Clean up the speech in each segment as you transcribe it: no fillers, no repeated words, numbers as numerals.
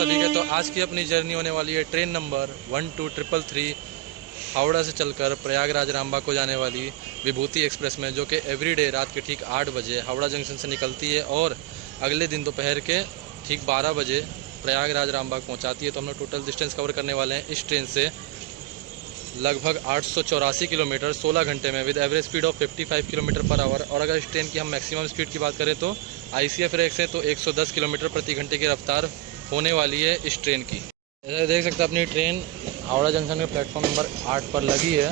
सभी के। तो आज की अपनी जर्नी होने वाली है ट्रेन नंबर 12333 हावड़ा से चलकर प्रयागराज रामबाग को जाने वाली विभूति एक्सप्रेस में, जो कि एवरीडे रात के ठीक 8 बजे हावड़ा जंक्शन से निकलती है और अगले दिन दोपहर के ठीक 12 बजे प्रयागराज रामबाग पहुंचाती है। तो हम लोग टोटल डिस्टेंस कवर करने वाले हैं इस ट्रेन से लगभग 884 किलोमीटर 16 घंटे में, with average speed of 55 kilometre per hour. और अगर इस ट्रेन की हम मैक्सिमम स्पीड की बात करें तो ICF रेक से तो 110 किलोमीटर प्रति घंटे की रफ्तार होने वाली है इस ट्रेन की। जैसे देख सकते हैं अपनी ट्रेन हावड़ा जंक्शन के प्लेटफॉर्म नंबर 8 पर लगी है।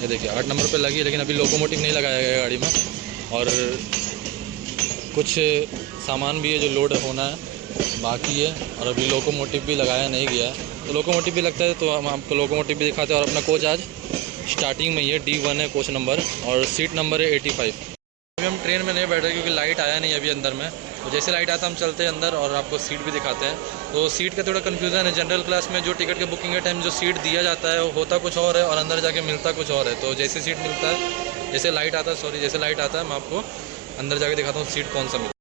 ये देखिए 8 नंबर पर लगी है, लेकिन अभी लोकोमोटिव नहीं लगाया गया है गाड़ी में, और कुछ सामान भी है जो लोड होना है बाकी है, और अभी लोकोमोटिव भी लगाया नहीं गया है। तो लोकोमोटिव भी लगता है तो हम आपको लोकोमोटिव भी दिखाते हैं। और अपना कोच आज स्टार्टिंग में ही है, D1 है कोच नंबर, और सीट नंबर है 85। अभी हम ट्रेन में नहीं बैठ रहे क्योंकि लाइट आया नहीं अभी अंदर में। तो जैसे लाइट आता हम चलते हैं अंदर और आपको सीट भी दिखाते हैं। तो सीट का थोड़ा कन्फ्यूज़न है। जनरल क्लास में जो टिकट के बुकिंग के टाइम जो सीट दिया जाता है होता कुछ और है और अंदर जाके मिलता कुछ और है। तो जैसे सीट मिलता है, जैसे लाइट आता है मैं आपको अंदर जाके दिखाता हूँ सीट कौन सा मिलता है।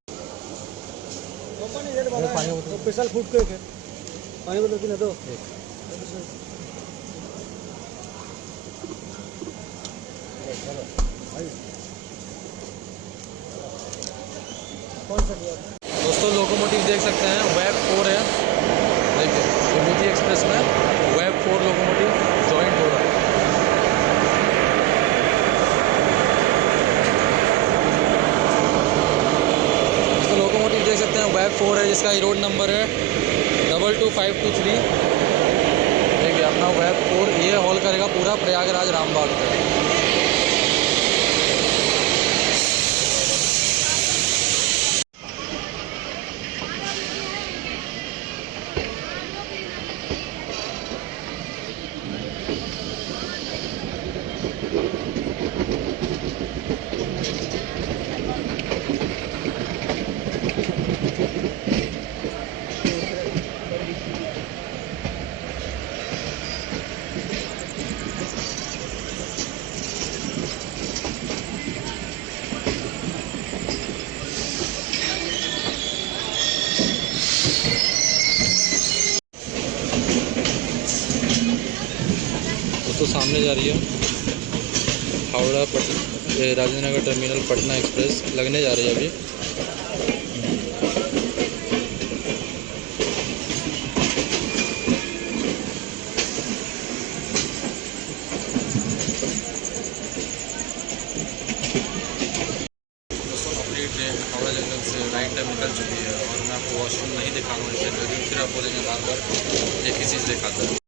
स्पेशल फूड केक है, पानी बोतल की ना दो। दोस्तों लोकोमोटिव देख सकते हैं, वेब 4 है। देखिए विभूति एक्सप्रेस में वेब 4 लोकोमोटिव जॉइंट हो रहा है। दोस्तों लोकोमोटिव देख सकते हैं वेब 4 है, जिसका रोड नंबर है 22523। देखिए अपना वेब 4 ये हॉल करेगा पूरा प्रयागराज रामबाग तक। दोस्तों सामने जा रही है हावड़ा राजेंद्र नगर टर्मिनल पटना एक्सप्रेस लगने जा रही है अभी। दोस्तों अपनी ट्रेन हावड़ा जंक्शन से राइट टाइम निकल चुकी है और मैं आपको वॉशरूम नहीं दिखा रहा हूँ इससे, लेकिन फिर आप बोलेंगे बार बार एक ही चीज़ दिखाता है।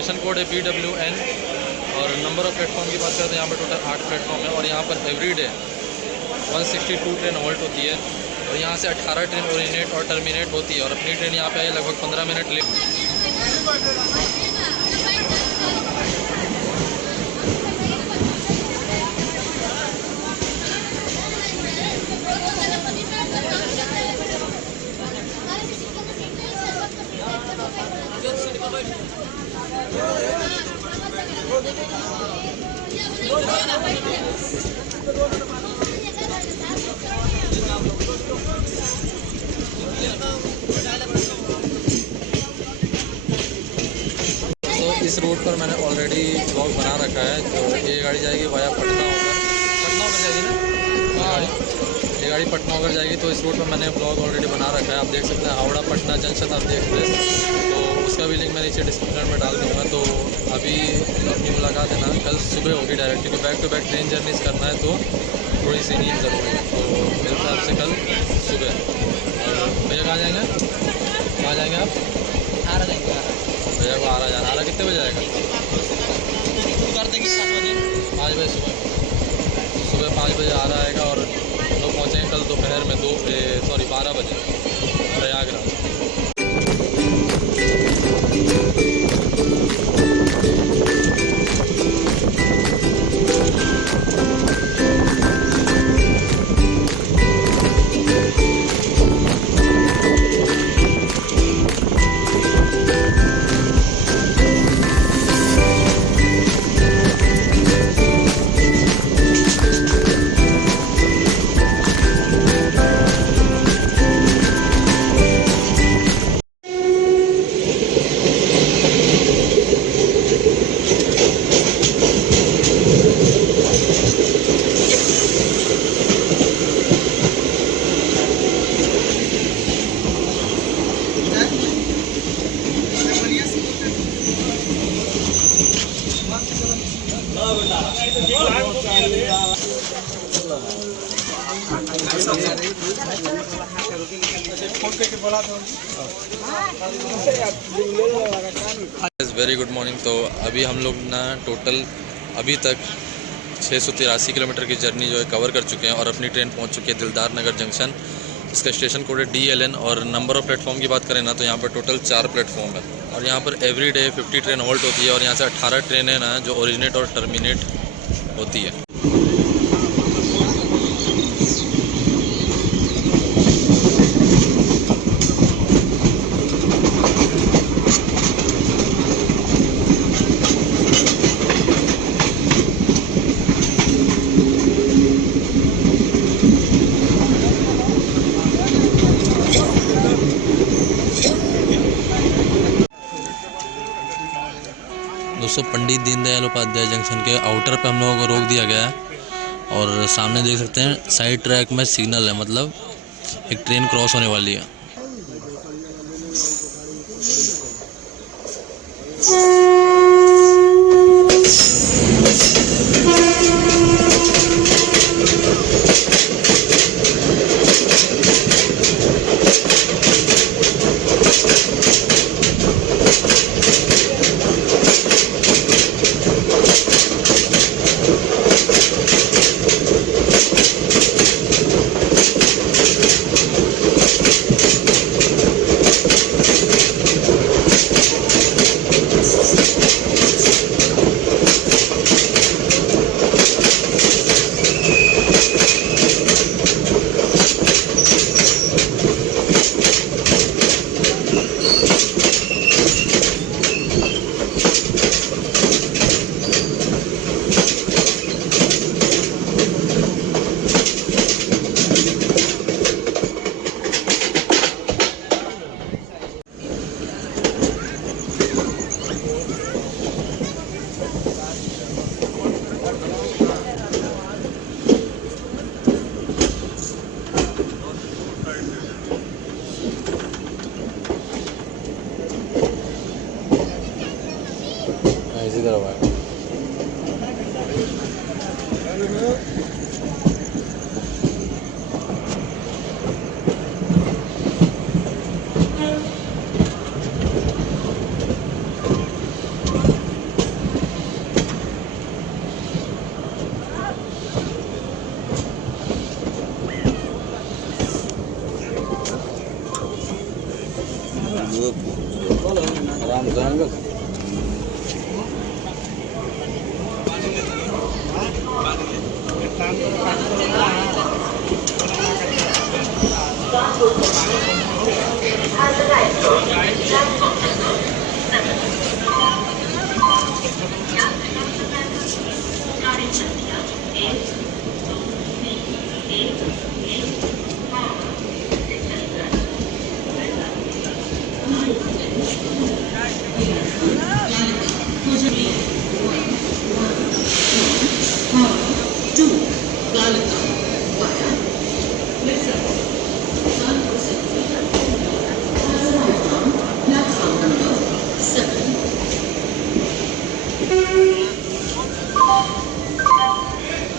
स्टेशन कोड है PWN। और नंबर ऑफ़ प्लेटफॉर्म की बात करते हैं, यहाँ पर टोटल 8 प्लेटफॉर्म है और यहाँ पर एवरीडे 162 ट्रेन हॉल्ट होती है और यहाँ से 18 ट्रेन ओरिजिनेट और टर्मिनेट होती है और अपनी ट्रेन यहाँ पे आई लगभग 15 मिनट लेट। तो इस रोड पर मैंने ऑलरेडी ब्लॉग बना रखा है। तो ये गाड़ी जाएगी वाया पटना होकर जाएगी ना ये गाड़ी पटना होकर जाएगी। तो इस रोड पर मैंने ब्लॉग ऑलरेडी बना रखा है, आप देख सकते हैं, हावड़ा पटना जंक्शन आप देख रहे हैं। तो उसका भी लिंक मैं नीचे डिस्क्रिप्शन में डाल दूँगा। तो अभी अपनी मुलाकात है ना कल सुबह होगी डायरेक्ट, क्योंकि back to back train journeys करना है तो थोड़ी सी नींद ज़रूरी है। तो मेरे हिसाब से कल सुबह। और भैया कहाँ जाएंगे, कहाँ जाएंगे आप? आ जाएंगे भैया को आरा जाना। आरा कितने बजे आएगा? कर देंगे 7 बजे 5 बजे सुबह 5 बजे आ रहा आएगा और लोग पहुँचेंगे कल दोपहर में 12 बजे प्रयागराज। Very good morning. तो अभी हम लोग ना टोटल अभी तक 683 किलोमीटर की जर्नी जो है कवर कर चुके हैं और अपनी ट्रेन पहुंच चुकी है दिलदार नगर जंक्शन। इसका स्टेशन कोड है DLN। और नंबर ऑफ़ प्लेटफॉर्म की बात करें ना तो यहाँ पर टोटल 4 प्लेटफॉर्म है और यहाँ पर एवरीडे 50 ट्रेन हॉल्ट होती है और यहाँ से 18 ट्रेनें ना जो ओरिजिनेट और टर्मिनेट होती है। दोस्तों पंडित दीनदयाल उपाध्याय जंक्शन के आउटर पे हम लोगों को रोक दिया गया है और सामने देख सकते हैं साइड ट्रैक में सिग्नल है, मतलब एक ट्रेन क्रॉस होने वाली है। इसी तरफ आएगा।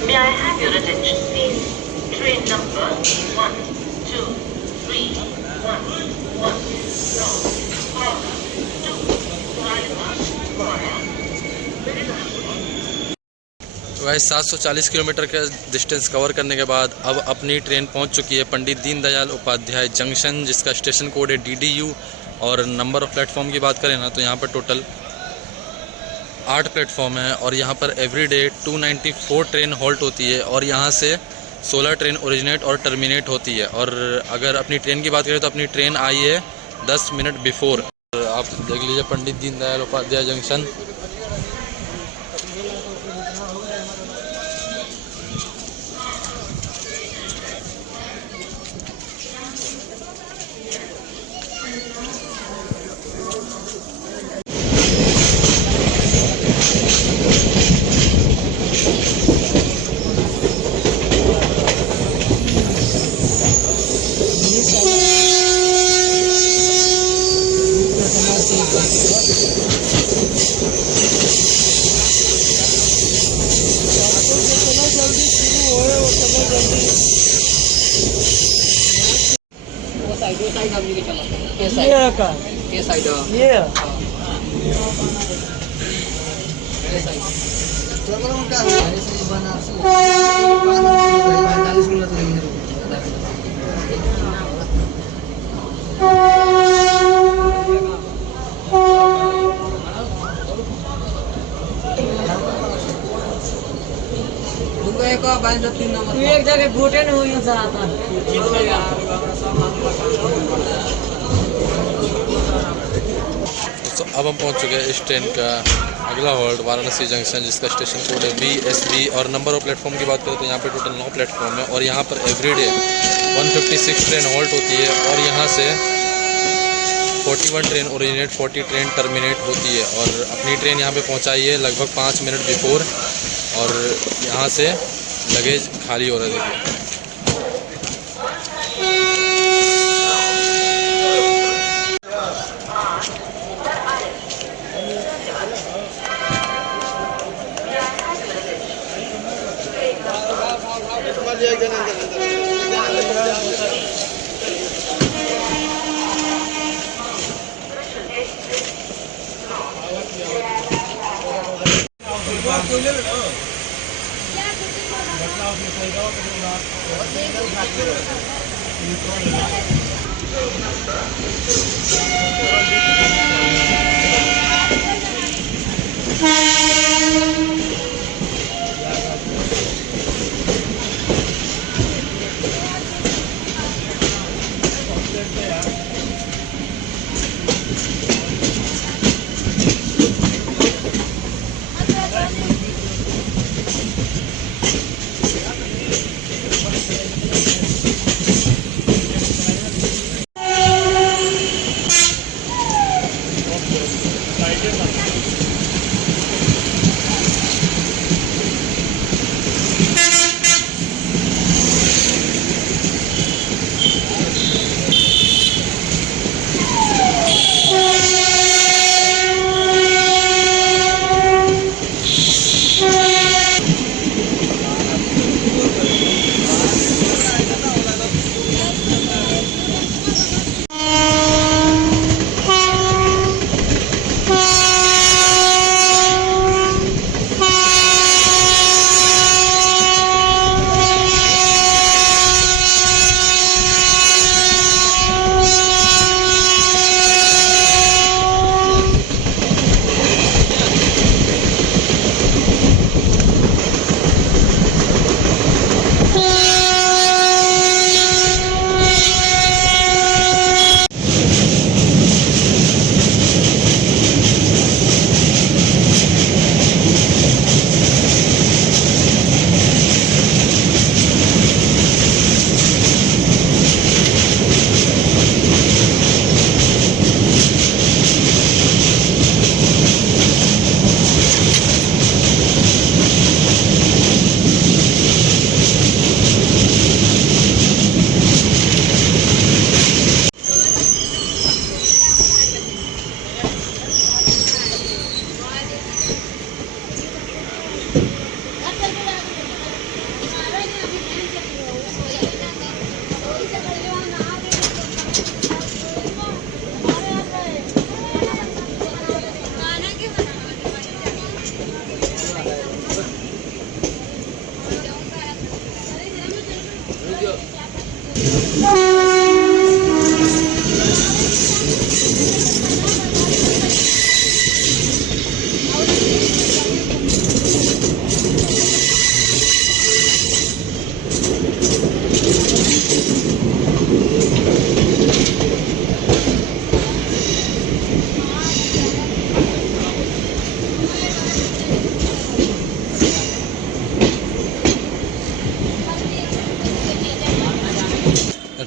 May I have your attention, please? Train number 12311 from Howrah to Raigarh via तो वह 740 किलोमीटर का डिस्टेंस कवर करने के बाद अब अपनी ट्रेन पहुंच चुकी है पंडित दीनदयाल उपाध्याय जंक्शन, जिसका स्टेशन कोड है DDU। और नंबर ऑफ़ प्लेटफॉर्म की बात करें ना तो यहाँ पर टोटल 8 प्लेटफॉर्म है और यहाँ पर एवरीडे 294 ट्रेन हॉल्ट होती है और यहाँ से 16 ट्रेन ओरिजिनेट और टर्मिनेट होती है। और अगर अपनी ट्रेन की बात करें तो अपनी ट्रेन आई है 10 मिनट बिफोर। आप देख लीजिए पंडित दीनदयाल उपाध्याय जंक्शन। ये का ये साइड ये एक जगह घोटे नहीं हुई सर आता तो अब हम पहुंच चुके हैं इस ट्रेन का अगला हॉल्ट वाराणसी जंक्शन, जिसका स्टेशन कोड है BSB। और नंबर ऑफ प्लेटफॉर्म की बात करें तो यहाँ पे टोटल 9 प्लेटफॉर्म है और यहाँ पर एवरीडे 156 ट्रेन हॉल्ट होती है और यहाँ से 41 ट्रेन ओरिजिनेट, 40 ट्रेन टर्मिनेट होती है। और अपनी ट्रेन यहाँ पे पहुँचाई है लगभग 5 मिनट बिफोर और यहाँ से लगेज खाली हो रहा है।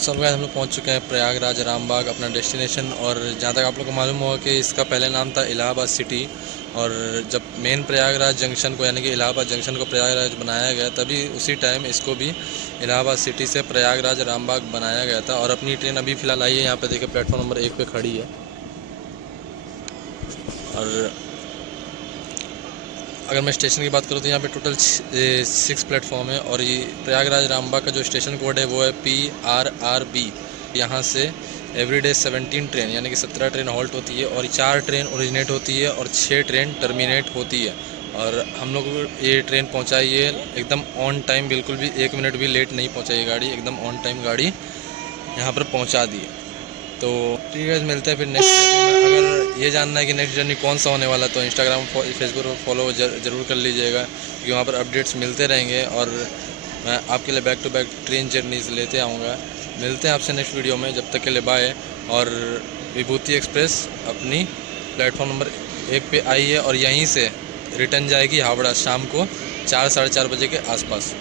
सब गाइस हम लोग पहुँच चुके हैं प्रयागराज रामबाग अपना डेस्टिनेशन। और जहाँ तक आप लोग को मालूम होगा कि इसका पहले नाम था इलाहाबाद सिटी, और जब मेन प्रयागराज जंक्शन को यानी कि इलाहाबाद जंक्शन को प्रयागराज बनाया गया तभी उसी टाइम इसको भी इलाहाबाद सिटी से प्रयागराज रामबाग बनाया गया था। और अपनी ट्रेन अभी फ़िलहाल आई है, यहाँ पे देखिए प्लेटफॉर्म नंबर 1 पे खड़ी है। और अगर मैं स्टेशन की बात करूँ तो यहाँ पे टोटल 6 प्लेटफॉर्म है। और ये प्रयागराज रामबाग का जो स्टेशन कोड है वो है PRRB। यहाँ से एवरीडे 17 ट्रेन यानी कि 17 ट्रेन हॉल्ट होती है, और 4 ट्रेन ओरिजिनेट होती है और 6 ट्रेन टर्मिनेट होती है। और हम लोग ये ट्रेन पहुँचाई है एकदम ऑन टाइम, बिल्कुल भी 1 मिनट भी लेट नहीं पहुँचाई गाड़ी, एकदम ऑन टाइम गाड़ी यहाँ पर पहुँचा दी है। तो ठीक है, मिलते हैं फिर नेक्स्ट जर्नी में। अगर ये जानना है कि नेक्स्ट जर्नी कौन सा होने वाला तो इंस्टाग्राम फेसबुक पर फॉलो ज़रूर कर लीजिएगा, क्योंकि वहाँ पर अपडेट्स मिलते रहेंगे और मैं आपके लिए back to back train journeys लेते आऊँगा। मिलते हैं आपसे नेक्स्ट वीडियो में, जब तक के लिए बाय। और विभूति एक्सप्रेस अपनी प्लेटफॉर्म नंबर 1 पे आई है और यहीं से रिटर्न जाएगी हावड़ा शाम को 4 साढ़े 4 बजे के आसपास।